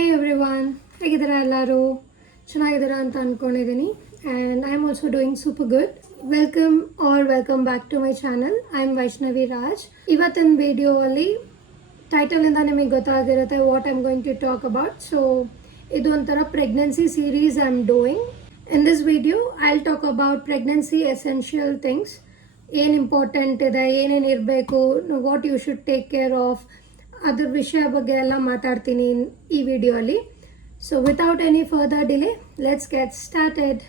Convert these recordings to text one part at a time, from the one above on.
Hey everyone, ಹೇಗಿದ್ದೀರಾ ಎಲ್ಲರೂ ಚೆನ್ನಾಗಿದ್ದೀರಾ ಅಂತ ಅಂದ್ಕೊಂಡಿದ್ದೀನಿ and I am also doing super good. Welcome back to my channel. I am Vaishnavi Raj. ಇವತ್ತಿನ ವಿಡಿಯೋವಲ್ಲಿ ಟೈಟಲಿಂದ ನಿಮಗೆ ಗೊತ್ತಾಗಿರುತ್ತೆ what I am going to talk about. So ಇದು ಒಂಥರ pregnancy series I am doing. In this video I will talk about pregnancy essential things. ಏನು important ಇದೆ, ಏನೇನು ಇರಬೇಕು, what you should take care of, ಅದ್ರ ವಿಷಯ ಬಗ್ಗೆ ಎಲ್ಲ ಮಾತಾಡ್ತೀನಿ ಈ ವಿಡಿಯೋಲಿ. So without any further delay let's get started.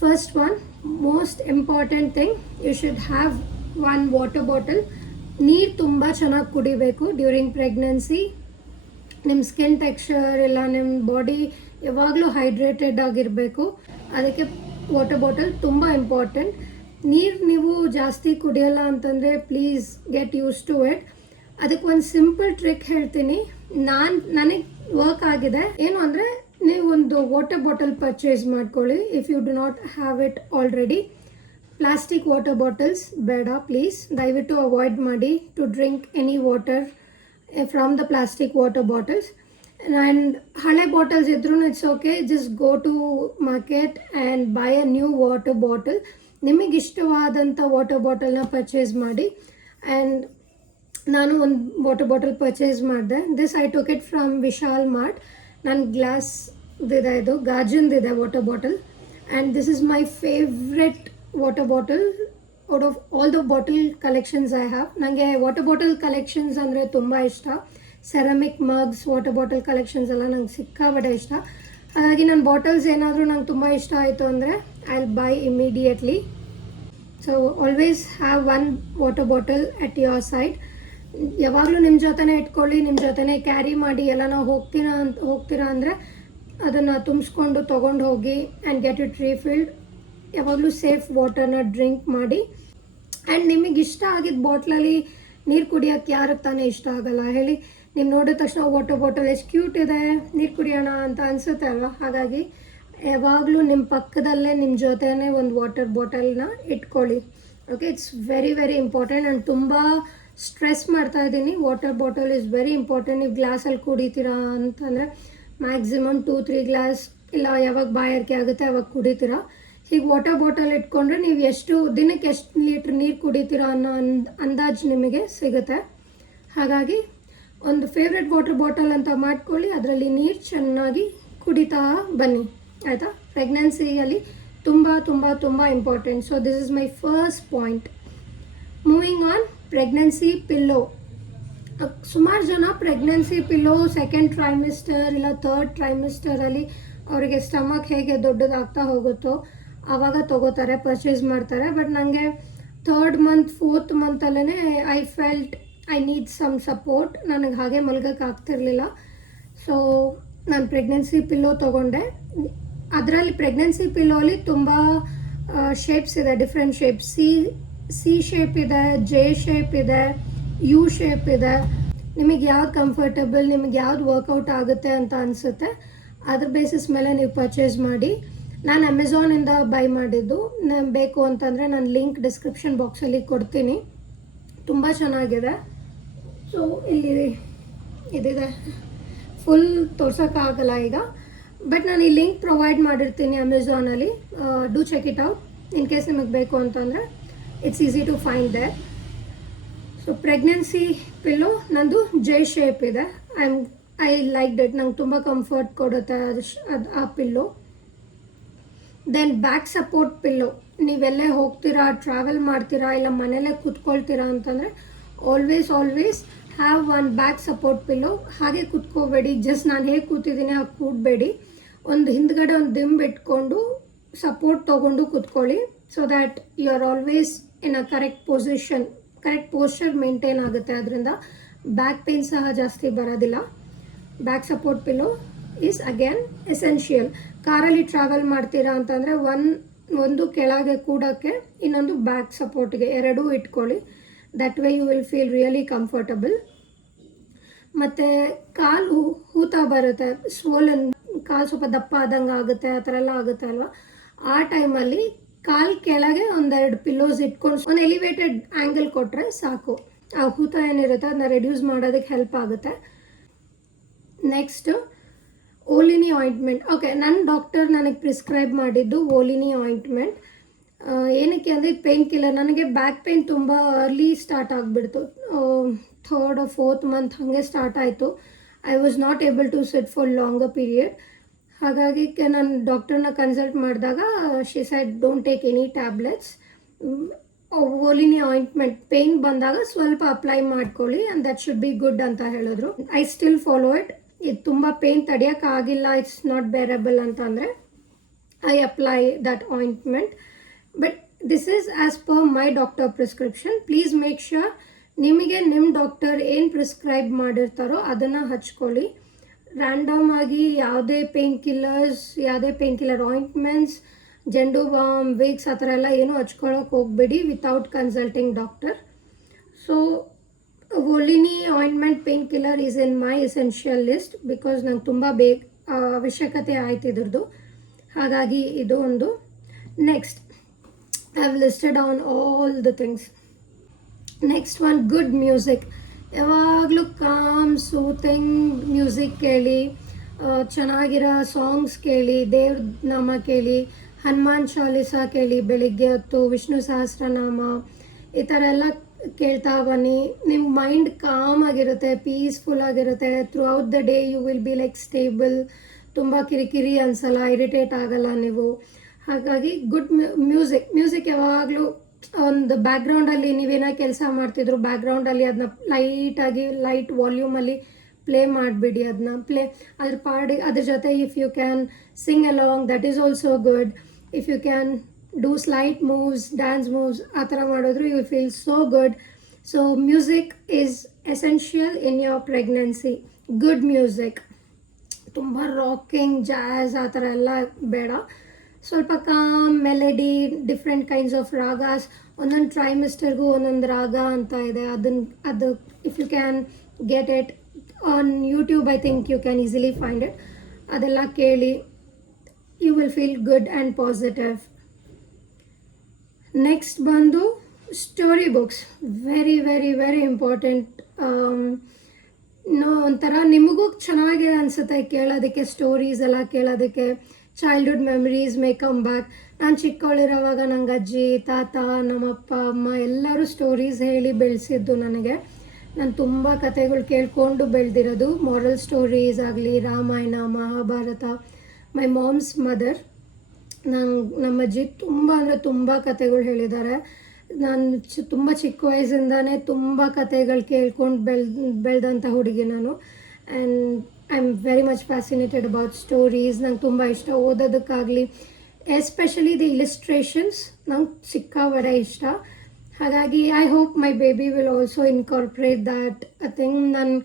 First one most important thing, you should have one water bottle. ನೀರು ತುಂಬ ಚೆನ್ನಾಗಿ ಕುಡಿಬೇಕು ಡ್ಯೂರಿಂಗ್ ಪ್ರೆಗ್ನೆನ್ಸಿ. ನಿಮ್ಮ ಸ್ಕಿನ್ ಟೆಕ್ಸ್ಚರ್ ಇಲ್ಲ ನಿಮ್ಮ ಬಾಡಿ ಯಾವಾಗಲೂ ಹೈಡ್ರೇಟೆಡ್ ಆಗಿರಬೇಕು. ಅದಕ್ಕೆ ವಾಟರ್ ಬಾಟಲ್ ತುಂಬ ಇಂಪಾರ್ಟೆಂಟ್. ನೀರು ನೀವು ಜಾಸ್ತಿ ಕುಡಿಯೋಲ್ಲ ಅಂತಂದರೆ please get use to it. ಅದಕ್ಕೆ ಒಂದು ಸಿಂಪಲ್ ಟ್ರಿಕ್ ಹೇಳ್ತೀನಿ, ನನಗೆ ವರ್ಕ್ ಆಗಿದೆ. ಏನು ಅಂದರೆ, ನೀವು ಒಂದು ವಾಟರ್ ಬಾಟಲ್ ಪರ್ಚೇಸ್ ಮಾಡ್ಕೊಳ್ಳಿ if you do not have it already. Plastic water bottles ಬೇಡ ಪ್ಲೀಸ್, ದಯವಿಟ್ಟು ಅವಾಯ್ಡ್ ಮಾಡಿ to drink any water from the plastic water bottles. And ಹಳೆ ಬಾಟಲ್ಸ್ ಇದ್ರೂ it's okay, just go to market and buy a new water bottle. ನಿಮಗೆ ಇಷ್ಟವಾದಂಥ water ಬಾಟಲ್ನ purchase ಮಾಡಿ. And ನಾನು ಒಂದು ವಾಟರ್ ಬಾಟಲ್ ಪರ್ಚೇಸ್ ಮಾಡಿದೆ. This I took it from Vishal Mart. ನನ್ನ ಗ್ಲಾಸ್ದಿದೆ, ಇದು ಗಾಜಿಂದಿದೆ water bottle. And this is my favourite water bottle out of all the bottle collections I have. ನನಗೆ ವಾಟರ್ ಬಾಟಲ್ ಕಲೆಕ್ಷನ್ಸ್ ಅಂದರೆ ತುಂಬ ಇಷ್ಟ. Ceramic mugs, water bottle collections ಎಲ್ಲ ನಂಗೆ ಸಿಕ್ಕಾಬಟ್ಟೆ ಇಷ್ಟ. ಹಾಗಾಗಿ ನನ್ನ ಬಾಟಲ್ಸ್ ಏನಾದರೂ ನಂಗೆ ತುಂಬ ಇಷ್ಟ ಆಯಿತು ಅಂದರೆ I will buy immediately. So always have one water bottle at your side. ಯಾವಾಗಲೂ ನಿಮ್ಮ ಜೊತೆನೇ ಇಟ್ಕೊಳ್ಳಿ, ನಿಮ್ಮ ಜೊತೆನೇ ಕ್ಯಾರಿ ಮಾಡಿ. ಎಲ್ಲ ನಾವು ಹೋಗ್ತೀರಾ ಅಂದರೆ ಅದನ್ನು ತುಂಬಿಸ್ಕೊಂಡು ತೊಗೊಂಡು ಹೋಗಿ ಆ್ಯಂಡ್ ಗೆಟ್ ಇಟ್ ರೀಫಿಲ್ಡ್. ಯಾವಾಗಲೂ ಸೇಫ್ ವಾಟರ್ನ ಡ್ರಿಂಕ್ ಮಾಡಿ. ಆ್ಯಂಡ್ ನಿಮಗೆ ಇಷ್ಟ ಆಗಿದ್ದ ಬಾಟ್ಲಲ್ಲಿ ನೀರು ಕುಡಿಯೋಕ್ಕೆ ಯಾರಿಗೆ ತಾನೇ ಇಷ್ಟ ಆಗಲ್ಲ ಹೇಳಿ. ನೀವು ನೋಡಿದ ತಕ್ಷಣ ವಾಟರ್ ಬಾಟಲ್ ಎಷ್ಟು ಕ್ಯೂಟ್ ಇದೆ, ನೀರು ಕುಡಿಯೋಣ ಅಂತ ಅನಿಸುತ್ತೆ ಅಲ್ವಾ. ಹಾಗಾಗಿ ಯಾವಾಗಲೂ ನಿಮ್ಮ ಪಕ್ಕದಲ್ಲೇ ನಿಮ್ಮ ಜೊತೆನೇ ಒಂದು ವಾಟರ್ ಬಾಟಲ್ನ ಇಟ್ಕೊಳ್ಳಿ. Okay, it's very very important. And ತುಂಬ ಸ್ಟ್ರೆಸ್ ಮಾಡ್ತಾ ಇದ್ದೀನಿ, water bottle is very important. ನೀವು ಗ್ಲಾಸಲ್ಲಿ ಕುಡಿತೀರಾ ಅಂತಂದರೆ ಮ್ಯಾಕ್ಸಿಮಮ್ 2-3 ಗ್ಲಾಸ್, ಇಲ್ಲ ಯಾವಾಗ ಬಾಯಾರಿಕೆ ಆಗುತ್ತೆ ಅವಾಗ ಕುಡಿತೀರಾ. ಹೀಗೆ ವಾಟರ್ ಬಾಟಲ್ ಇಟ್ಕೊಂಡ್ರೆ ನೀವು ದಿನಕ್ಕೆ ಎಷ್ಟು ಲೀಟ್ರ್ ನೀರು ಕುಡಿತೀರಾ ಅನ್ನೋ ಅಂದಾಜು ನಿಮಗೆ ಸಿಗುತ್ತೆ. ಹಾಗಾಗಿ ಒಂದು ಫೇವ್ರೆಟ್ ವಾಟರ್ ಬಾಟಲ್ ಅಂತ ಮಾಡ್ಕೊಳ್ಳಿ, ಅದರಲ್ಲಿ ನೀರು ಚೆನ್ನಾಗಿ ಕುಡಿತಾ ಬನ್ನಿ, ಆಯಿತಾ. ಪ್ರೆಗ್ನೆನ್ಸಿಯಲ್ಲಿ ತುಂಬ ತುಂಬ ತುಂಬ important. So this is my first point. Moving on, pregnancy pillow. ಸುಮಾರು ಜನ ಪ್ರೆಗ್ನೆನ್ಸಿ ಪಿಲ್ಲೋ ಸೆಕೆಂಡ್ ಟ್ರೈಮಿಸ್ಟರ್ ಇಲ್ಲ ಥರ್ಡ್ ಟ್ರೈಮಿಸ್ಟರಲ್ಲಿ ಅವರಿಗೆ ಸ್ಟಮಕ್ ಹೇಗೆ ದೊಡ್ಡದಾಗ್ತಾ ಹೋಗುತ್ತೋ ಆವಾಗ ತೊಗೋತಾರೆ, ಪರ್ಚೇಸ್ ಮಾಡ್ತಾರೆ. ಬಟ್ ನನಗೆ 3rd ಮಂತ್ 4th ಮಂತಲ್ಲೇ I felt I need some support. ನನಗೆ ಹಾಗೆ ಮಲ್ಗೋಕ್ಕೆ ಆಗ್ತಿರ್ಲಿಲ್ಲ. ಸೊ ನಾನು ಪ್ರೆಗ್ನೆನ್ಸಿ ಪಿಲ್ಲೋ ತೊಗೊಂಡೆ. ಅದರಲ್ಲಿ ಪ್ರೆಗ್ನೆನ್ಸಿ ಪಿಲ್ಲೋಲಿ ತುಂಬ ಶೇಪ್ಸ್ ಇದೆ, ಡಿಫ್ರೆಂಟ್ ಶೇಪ್ಸ್. ಸಿ ಶೇಪ್ ಇದೆ, ಜೆ ಶೇಪ್ ಇದೆ, ಯು ಶೇಪ್ ಇದೆ. ನಿಮಗೆ ಯಾವ್ದು ಕಂಫರ್ಟಬಲ್, ನಿಮಗೆ ಯಾವ್ದು ವರ್ಕೌಟ್ ಆಗುತ್ತೆ ಅಂತ ಅನಿಸುತ್ತೆ ಅದ್ರ ಬೇಸಿಸ್ ಮೇಲೆ ನೀವು ಪರ್ಚೇಸ್ ಮಾಡಿ. ನಾನು ಅಮೆಝಾನಿಂದ ಬೈ ಮಾಡಿದ್ದು. ಬೇಕು ಅಂತಂದರೆ ನಾನು ಲಿಂಕ್ ಡಿಸ್ಕ್ರಿಪ್ಷನ್ ಬಾಕ್ಸಲ್ಲಿ ಕೊಡ್ತೀನಿ. ತುಂಬ ಚೆನ್ನಾಗಿದೆ. ಸೊ ಇಲ್ಲಿ ಇದಿದೆ, ಫುಲ್ ತೋರ್ಸೋಕ್ಕಾಗಲ್ಲ ಈಗ, ಬಟ್ ನಾನು ಈ ಲಿಂಕ್ ಪ್ರೊವೈಡ್ ಮಾಡಿರ್ತೀನಿ ಅಮೆಝಾನಲ್ಲಿ. Do check it out in case ನಿಮಗೆ ಬೇಕು ಅಂತಂದರೆ. It's easy to find there. So pregnancy pillow ನಂದು ಜೆ ಶೇಪ್ ಇದೆ. I like it. ನಂಗೆ ತುಂಬ ಕಂಫರ್ಟ್ ಕೊಡುತ್ತೆ ಅದು ಆ pillow. Then back support pillow. ನೀವೆಲ್ಲೇ ಹೋಗ್ತೀರಾ, ಟ್ರಾವೆಲ್ ಮಾಡ್ತೀರಾ, ಇಲ್ಲ ಮನೆಯಲ್ಲೇ ಕೂತ್ಕೊಳ್ತೀರಾ ಅಂತಂದರೆ always have one back support pillow. ಹಾಗೆ ಕೂತ್ಕೋಬೇಡಿ, ಜಸ್ಟ್ ನಾನು ಹೇಗೆ ಕೂತಿದ್ದೀನಿ ಹಾಗೆ ಕೂಡಬೇಡಿ. ಒಂದು ಹಿಂದ್ಗಡೆ ಒಂದು ದಿಂಬು ಇಟ್ಕೊಂಡು ಸಪೋರ್ಟ್ ತೊಗೊಂಡು ಕೂತ್ಕೊಳ್ಳಿ. So that you are always in a correct position, correct posture maintain ಆಗುತ್ತೆ. ಅದರಿಂದ ಬ್ಯಾಕ್ ಪೇನ್ ಸಹ ಜಾಸ್ತಿ ಬರೋದಿಲ್ಲ. Back support pillow is again essential. ಕಾರಲ್ಲಿ ಟ್ರಾವೆಲ್ ಮಾಡ್ತೀರಾ ಅಂತಂದರೆ ಒಂದು ಕೆಳಗೆ ಕೂಡೋಕ್ಕೆ, ಇನ್ನೊಂದು ಬ್ಯಾಕ್ ಸಪೋರ್ಟ್ಗೆ, ಎರಡೂ ಇಟ್ಕೊಳ್ಳಿ. That way you will feel really comfortable. ಮತ್ತು ಕಾಲು ಊತ ಬರುತ್ತೆ, ಸ್ವೋಲನ್ ಕಾಲು ಸ್ವಲ್ಪ ದಪ್ಪ ಆದಂಗೆ ಆಗುತ್ತೆ, ಆ ಥರ ಎಲ್ಲ ಆಗುತ್ತೆ ಅಲ್ವಾ. ಆ ಟೈಮಲ್ಲಿ ಕಾಲು ಕೆಳಗೆ ಒಂದೆರಡು ಪಿಲ್ಲೋಸ್ ಇಟ್ಕೊಂಡು ಒಂದು ಎಲಿವೇಟೆಡ್ ಆ್ಯಂಗಲ್ ಕೊಟ್ಟರೆ ಸಾಕು. ಆ ಊತ ಏನಿರುತ್ತೆ ಅದನ್ನ ರೆಡ್ಯೂಸ್ ಮಾಡೋದಕ್ಕೆ ಹೆಲ್ಪ್ ಆಗುತ್ತೆ. ನೆಕ್ಸ್ಟ್ ಓಲಿನಿ ಆಯಿಂಟ್ಮೆಂಟ್. ಓಕೆ, ನನ್ನ ಡಾಕ್ಟರ್ ನನಗೆ ಪ್ರಿಸ್ಕ್ರೈಬ್ ಮಾಡಿದ್ದು ಓಲಿನಿ ಆಯಿಂಟ್ಮೆಂಟ್. ಏನಕ್ಕೆ ಅಂದರೆ ಪೇಯ್ನ್ ಕಿಲ್ಲರ್. ನನಗೆ ಬ್ಯಾಕ್ ಪೇಯ್ನ್ ತುಂಬ ಅರ್ಲಿ ಸ್ಟಾರ್ಟ್ ಆಗಿಬಿಡ್ತು. 3rd or 4th ಮಂತ್ ಹಾಗೆ ಸ್ಟಾರ್ಟ್ ಆಯಿತು. I was not able to sit for longer period. ಹಾಗಾಗಿ ನಾನು ಡಾಕ್ಟರ್ನ ಕನ್ಸಲ್ಟ್ ಮಾಡಿದಾಗ she said don't take any tablets, ಓಲಿನಿ ಆಯಿಂಟ್ಮೆಂಟ್ ಪೇಯ್ನ್ ಬಂದಾಗ ಸ್ವಲ್ಪ ಅಪ್ಲೈ ಮಾಡ್ಕೊಳ್ಳಿ and that should be good ಅಂತ ಹೇಳಿದ್ರು. I still follow it. ಇದು ತುಂಬ ಪೇಯ್ನ್ ತಡೆಯೋಕ್ಕಾಗಿಲ್ಲ, ಇಟ್ಸ್ ನಾಟ್ ಬೇರಬಲ್ ಅಂತಂದರೆ I apply that ointment. But this is as per my doctor prescription. Please make sure ನಿಮಗೆ ನಿಮ್ಮ ಡಾಕ್ಟರ್ ಏನು ಪ್ರಿಸ್ಕ್ರೈಬ್ ಮಾಡಿರ್ತಾರೋ ಅದನ್ನು ಹಚ್ಕೊಳ್ಳಿ. ರ್ಯಾಂಡಮ್ ಆಗಿ ಯಾವುದೇ pain killer ointments, Zandu balm, Vicks ಆ ಥರ ಎಲ್ಲ ಏನೂ ಹಚ್ಕೊಳ್ಳೋಕೆ ಹೋಗಬೇಡಿ ವಿತೌಟ್ ಕನ್ಸಲ್ಟಿಂಗ್ ಡಾಕ್ಟರ್. ಸೊ ಓಲಿನಿ ointment pain killer is in my essential list because ನಂಗೆ ತುಂಬ ಅವಶ್ಯಕತೆ ಆಯ್ತು ಇದ್ರದ್ದು. ಹಾಗಾಗಿ ಇದು ಒಂದು. Next I have listed on all the things. Next one, good music. ಯಾವಾಗಲೂ ಕಾಮ್ ಸೂತಿಂಗ್ ಮ್ಯೂಸಿಕ್ ಕೇಳಿ, ಚೆನ್ನಾಗಿರೋ ಸಾಂಗ್ಸ್ ಕೇಳಿ, ದೇವ್ರ ನಾಮ ಕೇಳಿ, ಹನುಮಾನ್ ಚಾಲೀಸ ಕೇಳಿ, ಬೆಳಿಗ್ಗೆ ಹೊತ್ತು ವಿಷ್ಣು ಸಹಸ್ರನಾಮ, ಈ ಥರ ಎಲ್ಲ ಕೇಳ್ತಾ ಬನ್ನಿ. ನಿಮ್ಮ ಮೈಂಡ್ ಕಾಮ್ ಆಗಿರುತ್ತೆ, ಪೀಸ್ಫುಲ್ ಆಗಿರುತ್ತೆ. Throughout the day you will be like stable. ತುಂಬ ಕಿರಿಕಿರಿ ಅನಿಸಲ್ಲ, ಇರಿಟೇಟ್ ಆಗಲ್ಲ ನೀವು. ಹಾಗಾಗಿ ಗುಡ್ ಮ್ಯೂಸಿಕ್ ಯಾವಾಗಲೂ ಒಂದು ಬ್ಯಾಕ್ಗ್ರೌಂಡಲ್ಲಿ ನೀವೇನೋ ಕೆಲಸ ಮಾಡ್ತಿದ್ರು ಬ್ಯಾಕ್ಗ್ರೌಂಡಲ್ಲಿ ಅದನ್ನ ಲೈಟ್ ವಾಲ್ಯೂಮಲ್ಲಿ ಪ್ಲೇ ಮಾಡಿಬಿಡಿ. ಅದನ್ನ ಅದ್ರ ಜೊತೆ if you can sing along, that is also good. If you can do slight moves, dance moves ಆ ಥರ ಮಾಡಿದ್ರು you feel so good. So music is essential in your pregnancy. Good music, ತುಂಬ rocking, jazz ಆ ಥರ ಎಲ್ಲ ಬೇಡ. ಸ್ವಲ್ಪ calm melody, different kinds of ragas. ಒಂದೊಂದು ಟ್ರೈಮಿಸ್ಟರ್ಗೂ ಒಂದೊಂದು ರಾಗ ಅಂತ ಇದೆ. ಅದು if you can get it on YouTube, I think you can easily find it. ಅದೆಲ್ಲ ಕೇಳಿ, you will feel good and positive. Next ಬಂದು story books. Very very very important. ಒಂಥರ ನಿಮಗೂ ಚೆನ್ನಾಗಿ ಅನಿಸುತ್ತೆ ಕೇಳೋದಕ್ಕೆ, ಸ್ಟೋರೀಸ್ ಎಲ್ಲ ಕೇಳೋದಕ್ಕೆ. Childhood memories may come back. ನಾನು ಚಿಕ್ಕವಳಿರೋವಾಗ ನಂಗೆ ಅಜ್ಜಿ, ತಾತ, ನಮ್ಮಪ್ಪ, ಅಮ್ಮ ಎಲ್ಲರೂ ಸ್ಟೋರೀಸ್ ಹೇಳಿ ಬೆಳೆಸಿದ್ದು ನನಗೆ. ನಾನು ತುಂಬ ಕಥೆಗಳು ಕೇಳ್ಕೊಂಡು ಬೆಳೆದಿರೋದು. ಮಾರಲ್ ಸ್ಟೋರೀಸ್ ಆಗಲಿ, ರಾಮಾಯಣ, ಮಹಾಭಾರತ. ಮೈ ಮಾಮ್ಸ್ ಮದರ್, ನಮ್ಮ ಅಜ್ಜಿ ತುಂಬ ಅಂದರೆ ತುಂಬ ಕಥೆಗಳು ಹೇಳಿದ್ದಾರೆ. ನಾನು ತುಂಬ ಚಿಕ್ಕ ವಯಸ್ಸಿಂದನೇ ತುಂಬ ಕಥೆಗಳು ಕೇಳ್ಕೊಂಡು ಬೆಳೆದಂಥ ಹುಡುಗಿ ನಾನು. And I am very much fascinated about stories. ನಂಗೆ ತುಂಬ ಇಷ್ಟ ಓದೋದಕ್ಕಾಗಲಿ, ಎಸ್ಪೆಷಲಿ ದಿ ಇಲಿಸ್ಟ್ರೇಷನ್ಸ್ ನಂಗೆ ಸಿಕ್ಕಾಬಡೆ ಇಷ್ಟ. ಹಾಗಾಗಿ I hope my baby will also incorporate that. I think ನಾನು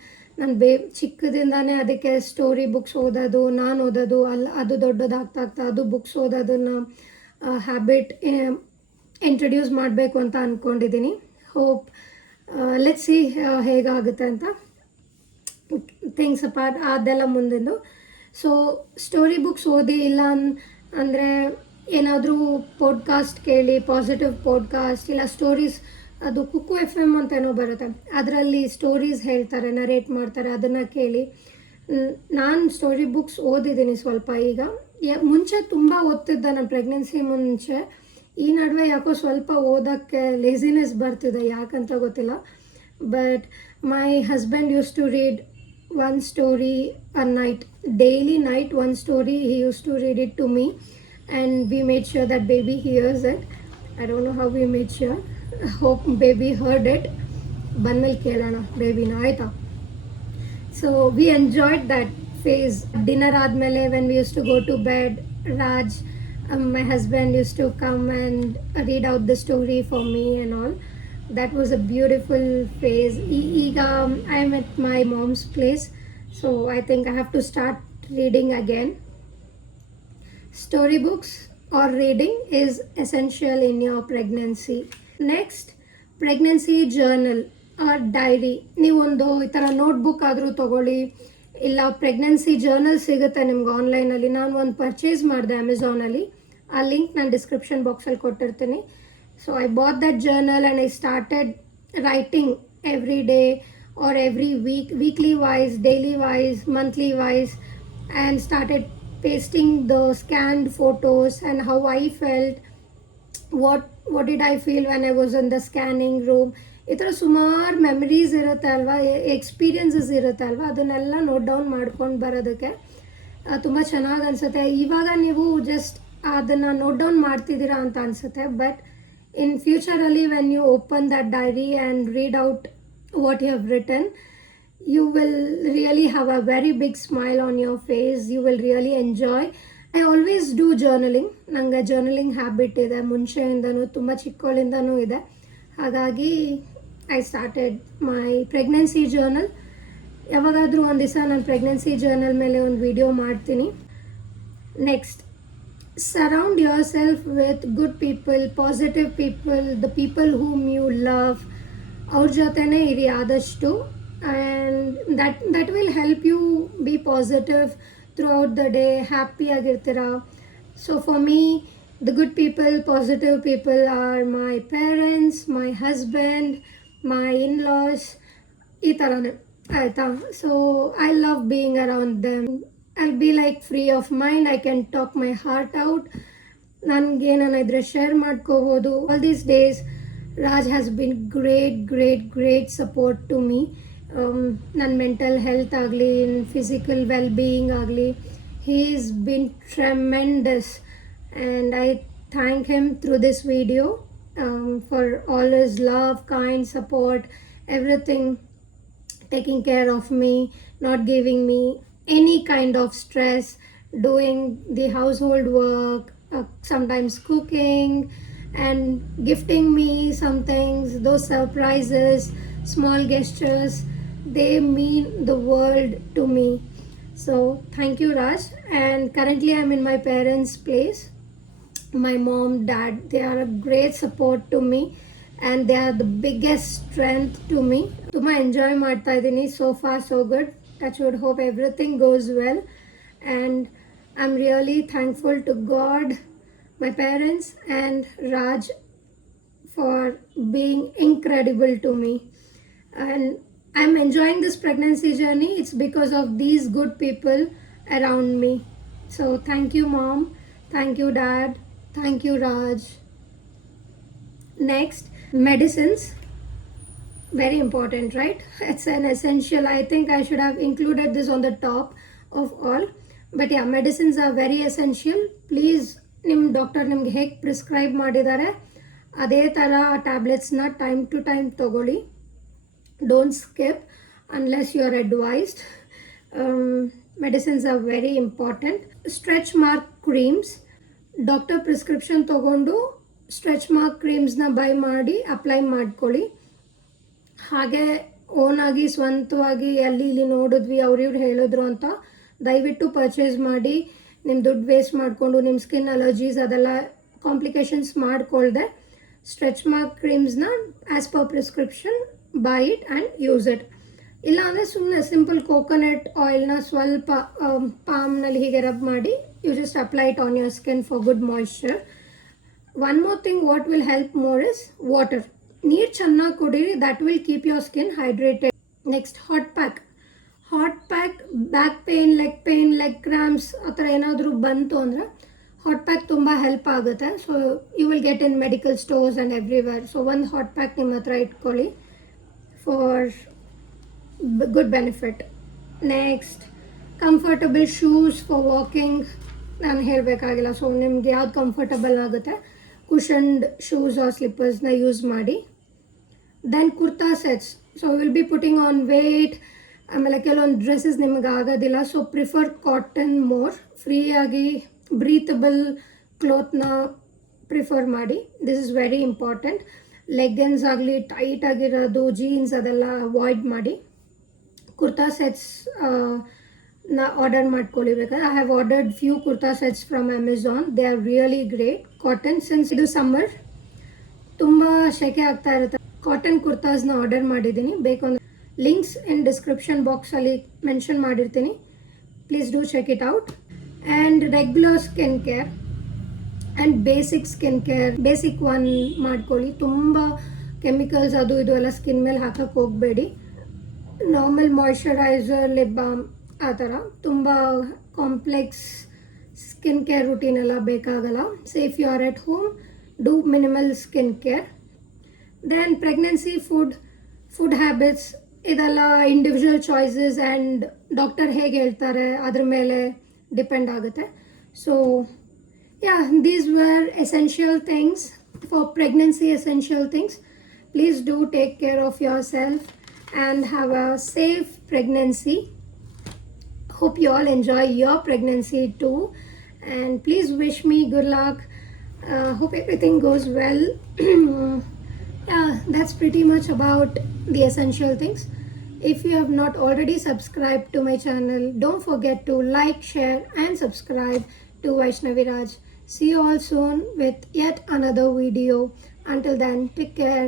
ಚಿಕ್ಕದಿಂದಾನೇ ಅದಕ್ಕೆ ಸ್ಟೋರಿ ಬುಕ್ಸ್ ಓದೋದು, ನಾನು ಓದೋದು, ಅದು ದೊಡ್ಡದಾಗ್ತಾ ಅದು ಬುಕ್ಸ್ ಓದೋದನ್ನು ಹ್ಯಾಬಿಟ್ ಇಂಟ್ರಡ್ಯೂಸ್ ಮಾಡಬೇಕು ಅಂತ ಅಂದ್ಕೊಂಡಿದ್ದೀನಿ. ಹೋಪ್ ಲೆಟ್ಸ್ ಸಿ ಹೇಗಾಗುತ್ತೆ ಅಂತ. ಥಿಂಗ್ಸ್ ಅಪಾರ್ಟ್ ಅದೆಲ್ಲ ಮುಂದಿಂದು. ಸೊ ಸ್ಟೋರಿ ಬುಕ್ಸ್ ಓದಿ, ಇಲ್ಲ ಅಂದರೆ ಏನಾದರೂ ಪಾಡ್ಕಾಸ್ಟ್ ಕೇಳಿ, ಪಾಸಿಟಿವ್ ಪಾಡ್ಕಾಸ್ಟ್, ಇಲ್ಲ ಸ್ಟೋರೀಸ್. ಅದು ಕುಕ್ಕು FM ಅಂತ ಏನೋ ಬರುತ್ತೆ, ಅದರಲ್ಲಿ ಸ್ಟೋರೀಸ್ ಹೇಳ್ತಾರೆ, ನರೇಟ್ ಮಾಡ್ತಾರೆ, ಅದನ್ನು ಕೇಳಿ. ನಾನು ಸ್ಟೋರಿ ಬುಕ್ಸ್ ಓದಿದ್ದೀನಿ ಸ್ವಲ್ಪ. ಈಗ ಮುಂಚೆ ತುಂಬ ಓದ್ತಿದ್ದೆ ನಾನು ಪ್ರೆಗ್ನೆನ್ಸಿ ಮುಂಚೆ. ಈ ನಡುವೆ ಯಾಕೋ ಸ್ವಲ್ಪ ಓದೋಕ್ಕೆ ಲೇಸಿನೆಸ್ ಬರ್ತಿದೆ, ಯಾಕಂತ ಗೊತ್ತಿಲ್ಲ. But my husband used to read one story a night, daily night one story he used to read it to me, and we made sure that baby hears it. I don't know how we made sure. Hope baby heard it. Banmal kelana baby na aita. So we enjoyed that phase. Dinner admele when we used to go to bed, Raj, my husband used to come and read out the story for me and all. That was a beautiful phase. I'm at my mom's place, so I think I have to start reading again. Storybooks or reading is essential in your pregnancy. Next, pregnancy journal or diary. ನೀವೊಂದು ಈ ಥರ notebook ಆದರೂ ತೊಗೊಳ್ಳಿ, ಇಲ್ಲ pregnancy journal ಸಿಗುತ್ತೆ ನಿಮ್ಗೆ ಆನ್ಲೈನಲ್ಲಿ. ನಾನು ಒಂದು ಪರ್ಚೇಸ್ ಮಾಡಿದೆ ಅಮೆಝಾನಲ್ಲಿ, ಆ ಲಿಂಕ್ ನಾನು ಡಿಸ್ಕ್ರಿಪ್ಷನ್ ಬಾಕ್ಸಲ್ಲಿ ಕೊಟ್ಟಿರ್ತೀನಿ. So I bought that journal and I started writing every day or every week, weekly wise, daily wise, monthly wise. and started pasting the scanned photos and how I felt, what did I feel when I was in the scanning room. ಈ ಥರ ಸುಮಾರು memories ಇರುತ್ತೆ ಅಲ್ವಾ, experiences ಇರುತ್ತೆ ಅಲ್ವಾ, ಅದನ್ನೆಲ್ಲ note down ಮಾಡ್ಕೊಂಡು ಬರೋದಕ್ಕೆ ತುಂಬ ಚೆನ್ನಾಗಿ ಅನಿಸುತ್ತೆ. ಇವಾಗ ನೀವು ಜಸ್ಟ್ ಅದನ್ನು ನೋಟ್ ಡೌನ್ ಮಾಡ್ತಿದ್ದೀರಾ ಅಂತ ಅನಿಸುತ್ತೆ, but in futurally when you open that diary and read out what you have written, you will really have a very big smile on your face. You will really enjoy. I always do journaling. ನಂಗೆ journaling habit ಇದೆ, ಮುಂಚೆಯಿಂದನೂ ತುಂಬ ಚಿಕ್ಕವಳಿಂದನೂ ಇದೆ. ಹಾಗಾಗಿ I started my pregnancy journal. ಯಾವಾಗಾದರೂ ಒಂದು ದಿವಸ ನಾನು pregnancy journal ಮೇಲೆ ಒಂದು ವಿಡಿಯೋ ಮಾಡ್ತೀನಿ. Next, surround yourself with good people, positive people, the people whom you love. ಅವ್ರ ಜೊತೆನೇ ಇರಿ ಆದಷ್ಟು, and that will help you be positive throughout the day. Happy ಆಗಿರ್ತೀರಾ. So for me the good people, positive people are my parents, my husband, my in-laws, ಈ ಥರನೇ ಆಯಿತಾ. So I love being around them. I'll be like free of mind. I can talk my heart out. ನನಗೆ ನಾನು ಇದ್ರೆ share ಮಾಡ್ಕೋಬೋದು. All these days Raj has been great support to me. ನನ್ನ mental health ಆಗಲಿ, physical well-being ಆಗಲಿ, he has been tremendous, and I thank him through this video for all his love, kind support, everything, taking care of me, not giving me any kind of stress, doing the household work, sometimes cooking, and gifting me some things. Those surprises, small gestures, they mean the world to me. So thank you, Raj. And currently I'm in my parents' place. My mom, dad, they are a great support to me, and they are the biggest strength to me. Tuma enjoy ಮಾಡ್ತಾ ಇದ್ದೀನಿ. So far so good. Touch wood, hope everything goes well, and I'm really thankful to God, my parents, and Raj for being incredible to me. And I'm enjoying this pregnancy journey. It's because of these good people around me. So thank you, Mom. Thank you, Dad. Thank you, Raj. Next, medicines. Very important, right? It's an essential. I think I should have included this on the top of all, but yeah, medicines are very essential. Please, ನಿಮ್ಮ doctor ನಿಮ್ಗೆ ಹೇಗೆ prescribe ಮಾಡಿದ್ದಾರೆ ಅದೇ ಥರ ಟ್ಯಾಬ್ಲೆಟ್ಸ್ನ time to time ತೊಗೊಳ್ಳಿ. Don't skip unless you are advised. Medicines are very important. Stretch mark creams, doctor prescription ತೊಗೊಂಡು stretch mark ಕ್ರೀಮ್ಸ್ನ ಬೈ ಮಾಡಿ ಅಪ್ಲೈ ಮಾಡ್ಕೊಳ್ಳಿ. ಹಾಗೆ ಓನಾಗಿ ಸ್ವಂತವಾಗಿ ಅಲ್ಲಿ ಇಲ್ಲಿ ನೋಡಿದ್ವಿ ಅವ್ರಿವ್ರು ಹೇಳಿದ್ರು ಅಂತ ದಯವಿಟ್ಟು ಪರ್ಚೇಸ್ ಮಾಡಿ ನಿಮ್ಮ ದುಡ್ಡು ವೇಸ್ಟ್ ಮಾಡಿಕೊಂಡು ನಿಮ್ಮ ಸ್ಕಿನ್ ಅಲರ್ಜೀಸ್ ಅದೆಲ್ಲ ಕಾಂಪ್ಲಿಕೇಶನ್ಸ್ ಮಾಡಿಕೊಳ್ದೆ ಸ್ಟ್ರೆಚ್ ಮಾರ್ಕ್ ಕ್ರೀಮ್ಸ್ನ as per prescription buy it and use it. ಇಲ್ಲಾಂದರೆ ಸುಮ್ಮನೆ ಸಿಂಪಲ್ ಕೋಕೋನಟ್ ಆಯಿಲ್ನ ಸ್ವಲ್ಪ ಪಾಮ್ನಲ್ಲಿ ಹೀಗೆ ರಬ್ ಮಾಡಿ you just apply it on your skin for good moisture. One more thing what will help more is water. ನೀರು ಚೆನ್ನಾಗಿ ಕುಡೀರಿ, that will keep your skin hydrated. Next, hot pack. Back pain, leg cramps ಆ ಥರ ಏನಾದರೂ ಬಂತು ಅಂದರೆ hot pack ತುಂಬ help ಆಗುತ್ತೆ. So you will get in medical stores and everywhere. So ಒಂದು ಹಾಟ್ ಪ್ಯಾಕ್ ನಿಮ್ಮ ಹತ್ರ ಇಟ್ಕೊಳ್ಳಿ for good benefit. Next, comfortable shoes for walking. ನಾನು ಹೇಳಬೇಕಾಗಿಲ್ಲ. ಸೊ ನಿಮ್ಗೆ ಯಾವ್ದು ಕಂಫರ್ಟಬಲ್ ಆಗುತ್ತೆ ಕುಷನ್ಡ್ ಶೂಸ್ ಆರ್ ಸ್ಲಿಪ್ಪರ್ಸ್ನ ಯೂಸ್ ಮಾಡಿ. Then kurta sets. So will be putting on weight. ಆಮೇಲೆ ಕೆಲವೊಂದು ಡ್ರೆಸ್ಸಸ್ ನಿಮಗೆ ಆಗೋದಿಲ್ಲ. So prefer cotton more. ಫ್ರೀಯಾಗಿ ಬ್ರೀತಬಲ್ ಕ್ಲೋತ್ನ ಪ್ರಿಫರ್ ಮಾಡಿ. This is very important. Leggings ಆಗಲಿ ಟೈಟ್ ಆಗಿರೋದು ಜೀನ್ಸ್ ಅದೆಲ್ಲ ಅವಾಯ್ಡ್ ಮಾಡಿ. ಕುರ್ತಾ ಸೆಟ್ಸ್ ನ ಆರ್ಡರ್ ಮಾಡ್ಕೊಳ್ಳಿ ಬೇಕಾದ್ರೆ. I have ordered few kurta sets from Amazon. They are really great. Cotton, since ಇದು ಸಮ್ಮರ್ ತುಂಬ ಶೆಕೆ ಆಗ್ತಾ ಇರುತ್ತೆ, ಕಾಟನ್ ಕುರ್ತಾಸ್ನ ಆರ್ಡರ್ ಮಾಡಿದ್ದೀನಿ. ಬೇಕು ಅಂದರೆ ಲಿಂಕ್ಸ್ ಇನ್ ಡಿಸ್ಕ್ರಿಪ್ಷನ್ ಬಾಕ್ಸಲ್ಲಿ ಮೆನ್ಷನ್ ಮಾಡಿರ್ತೀನಿ. Please do check it out. And regular skin care and basic skin care, basic one ಮಾಡ್ಕೊಳ್ಳಿ. ತುಂಬ ಕೆಮಿಕಲ್ಸ್ ಅದು ಇದು ಎಲ್ಲ ಸ್ಕಿನ್ ಮೇಲೆ ಹಾಕಕ್ಕೆ ಹೋಗಬೇಡಿ. ನಾರ್ಮಲ್ ಮಾಯ್ಶ್ಚರೈಸರ್, ಲಿಪ್ ಬಾಮ್ ಆ ಥರ ತುಂಬ ಕಾಂಪ್ಲೆಕ್ಸ್ ಸ್ಕಿನ್ ಕೇರ್ ರೂಟೀನ್ ಎಲ್ಲ ಬೇಕಾಗಲ್ಲ. So if you are at home, do minimal skin care. Then pregnancy food habits ಇದೆಲ್ಲ ಇಂಡಿವಿಜುವಲ್ ಚಾಯ್ಸಸ್ ಆ್ಯಂಡ್ ಡಾಕ್ಟರ್ ಹೇಗೆ ಹೇಳ್ತಾರೆ ಅದ್ರ ಮೇಲೆ ಡಿಪೆಂಡ್ ಆಗುತ್ತೆ. So these were essential things for pregnancy, essential things. Please do take care of yourself and have a safe pregnancy. Hope you all enjoy your pregnancy too, and please wish me good luck. Hope everything goes well. That's pretty much about the essential things. If you have not already subscribed to my channel, don't forget to like, share and subscribe to Vaishnavi Raj. See you all soon with yet another video. Until then, take care.